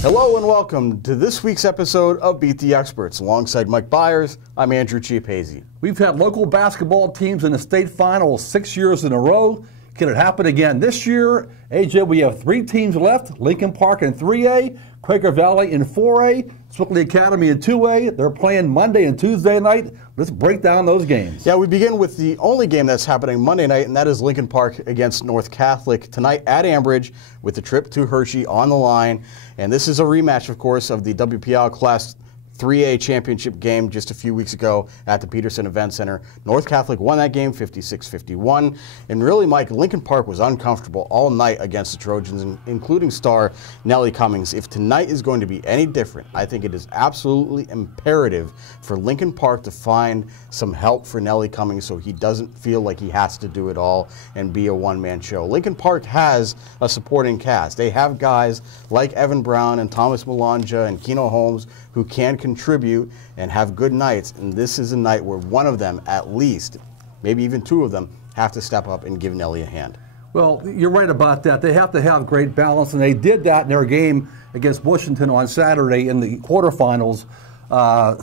Hello and welcome to this week's episode of Beat the Experts. Alongside Mike Bires, I'm Andrew Chiappazzi. We've had local basketball teams in the state finals 6 years in a row. Can it happen again this year? AJ, we have 3 teams left. Lincoln Park in 3A, Quaker Valley in 4A, Sewickley Academy in 2A. They're playing Monday and Tuesday night. Let's break down those games. Yeah, we begin with the only game that's happening Monday night, and that is Lincoln Park against North Catholic tonight at Ambridge with the trip to Hershey on the line. And this is a rematch, of course, of the WPIAA Class 3A championship game just a few weeks ago at the Peterson Event Center. North Catholic won that game 56-51. And really, Mike, Lincoln Park was uncomfortable all night against the Trojans, including star Nellie Cummings. If tonight is going to be any different, I think it is absolutely imperative for Lincoln Park to find some help for Nellie Cummings so he doesn't feel like he has to do it all and be a one-man show. Lincoln Park has a supporting cast. They have guys like Evan Brown and Thomas Malanja and Keno Holmes who can contribute and have good nights, and this is a night where one of them, at least, maybe even 2 of them, have to step up and give Nellie a hand. Well, you're right about that. They have to have great balance, and they did that in their game against Bushington on Saturday in the quarterfinals.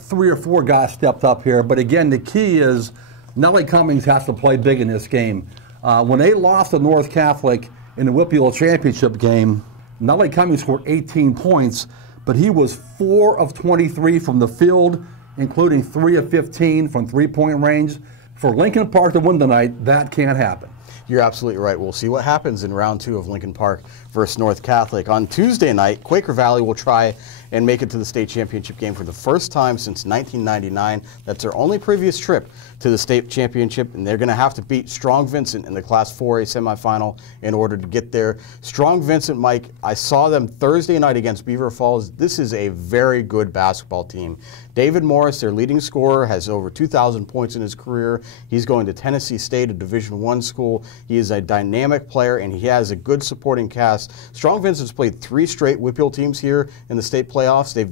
3 or 4 guys stepped up here, but again, the key is Nellie Cummings has to play big in this game. When they lost to North Catholic in the Whippeal Championship game, Nellie Cummings scored 18 points, but he was 4 of 23 from the field, including 3 of 15 from three-point range. For Lincoln Park to win tonight, that can't happen. You're absolutely right. We'll see what happens in round 2 of Lincoln Park versus North Catholic. On Tuesday night, Quaker Valley will try and make it to the state championship game for the first time since 1999. That's their only previous trip to the state championship, and they're going to have to beat Strong Vincent in the Class 4A semifinal in order to get there. Strong Vincent, Mike, I saw them Thursday night against Beaver Falls. This is a very good basketball team. David Morris, their leading scorer, has over 2,000 points in his career. He's going to Tennessee State, a Division I school. He is a dynamic player, and he has a good supporting cast. Strong Vincent's played 3 straight Whippeal teams here in the state playoffs. They've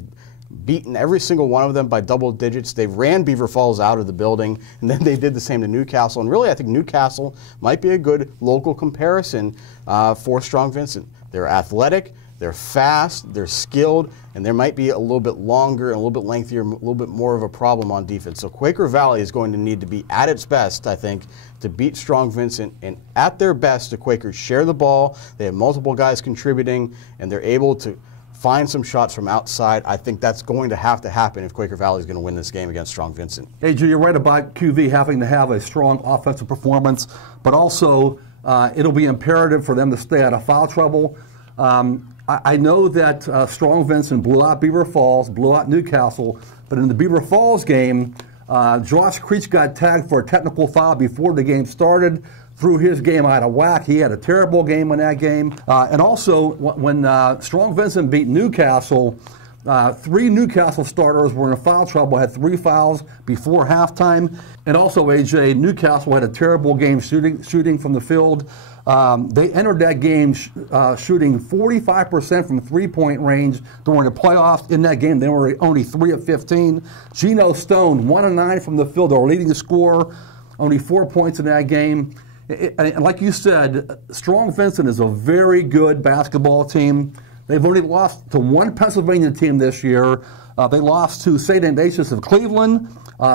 beaten every single one of them by double digits. They ran Beaver Falls out of the building, and then they did the same to Newcastle. And really, I think Newcastle might be a good local comparison for Strong Vincent. They're athletic, they're fast, they're skilled, and there might be a little bit longer and a little bit lengthier, a little bit more of a problem on defense. So Quaker Valley is going to need to be at its best, I think, to beat Strong Vincent. And at their best, the Quakers share the ball. They have multiple guys contributing, and they're able to find some shots from outside. I think that's going to have to happen if Quaker Valley is going to win this game against Strong Vincent. AJ, you're right about QV having to have a strong offensive performance, but also it'll be imperative for them to stay out of foul trouble. I know that Strong Vincent blew out Beaver Falls, blew out Newcastle, but in the Beaver Falls game, Josh Creech got tagged for a technical foul before the game started, threw his game out of whack. He had a terrible game in that game. And also, when Strong Vincent beat Newcastle, 3 Newcastle starters were in foul trouble, had 3 fouls before halftime. And also, AJ, Newcastle had a terrible game shooting from the field. They entered that game shooting 45% from three-point range during the playoffs. In that game, they were only 3 of 15. Geno Stone, 1 of 9 from the field, their leading scorer, only 4 points in that game. And like you said, Strong Vincent is a very good basketball team. They've only lost to 1 Pennsylvania team this year. They lost to St. Ignatius of Cleveland,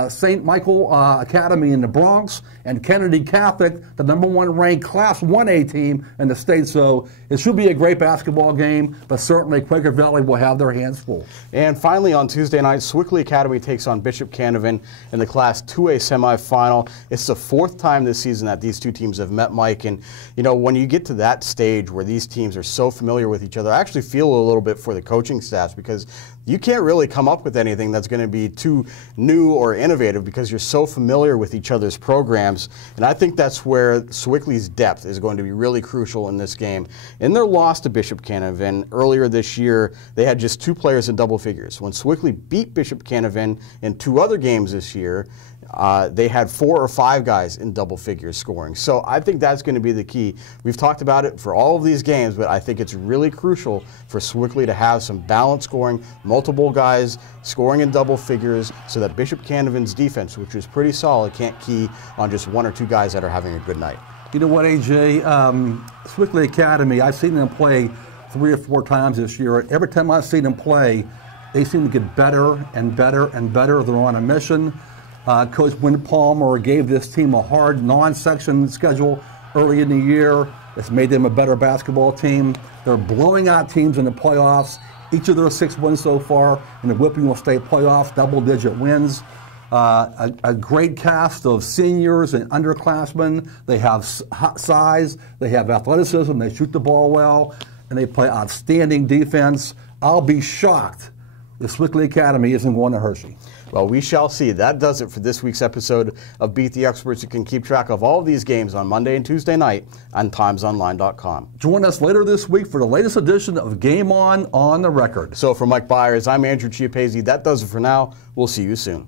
St. Michael Academy in the Bronx, and Kennedy Catholic, the #1 ranked Class 1A team in the state. So it should be a great basketball game, but certainly Quaker Valley will have their hands full. And finally on Tuesday night, Sewickley Academy takes on Bishop Canevin in the Class 2A semifinal. It's the 4th time this season that these 2 teams have met, Mike. And, you know, when you get to that stage where these teams are so familiar with each other, I actually feel a little bit for the coaching staffs because you can't really come up with anything that's going to be too new or innovative because you're so familiar with each other's programs. And I think that's where Sewickley's depth is going to be really crucial in this game. In their loss to Bishop Canevin earlier this year, they had just 2 players in double figures. When Sewickley beat Bishop Canevin in 2 other games this year, they had 4 or 5 guys in double figures scoring. So I think that's going to be the key. We've talked about it for all of these games, but I think it's really crucial for Sewickley to have some balanced scoring, multiple guys scoring in double figures so that Bishop Canevin's defense, which is pretty solid, can't key on just 1 or 2 guys that are having a good night. You know what, AJ? Sewickley Academy, I've seen them play 3 or 4 times this year. Every time I've seen them play, they seem to get better and better and better. They're on a mission. Coach Win Palmer gave this team a hard non-section schedule early in the year. It's made them a better basketball team. They're blowing out teams in the playoffs. Each of their 6 wins so far in the Whipping State playoffs, double-digit wins. A great cast of seniors and underclassmen. They have size, they have athleticism, they shoot the ball well, and they play outstanding defense. I'll be shocked if Sewickley Academy isn't going to Hershey. Well, we shall see. That does it for this week's episode of Beat the Experts. You can keep track of all of these games on Monday and Tuesday night on timesonline.com. Join us later this week for the latest edition of Game On the Record. So for Mike Bires, I'm Andrew Chiappazzi. That does it for now. We'll see you soon.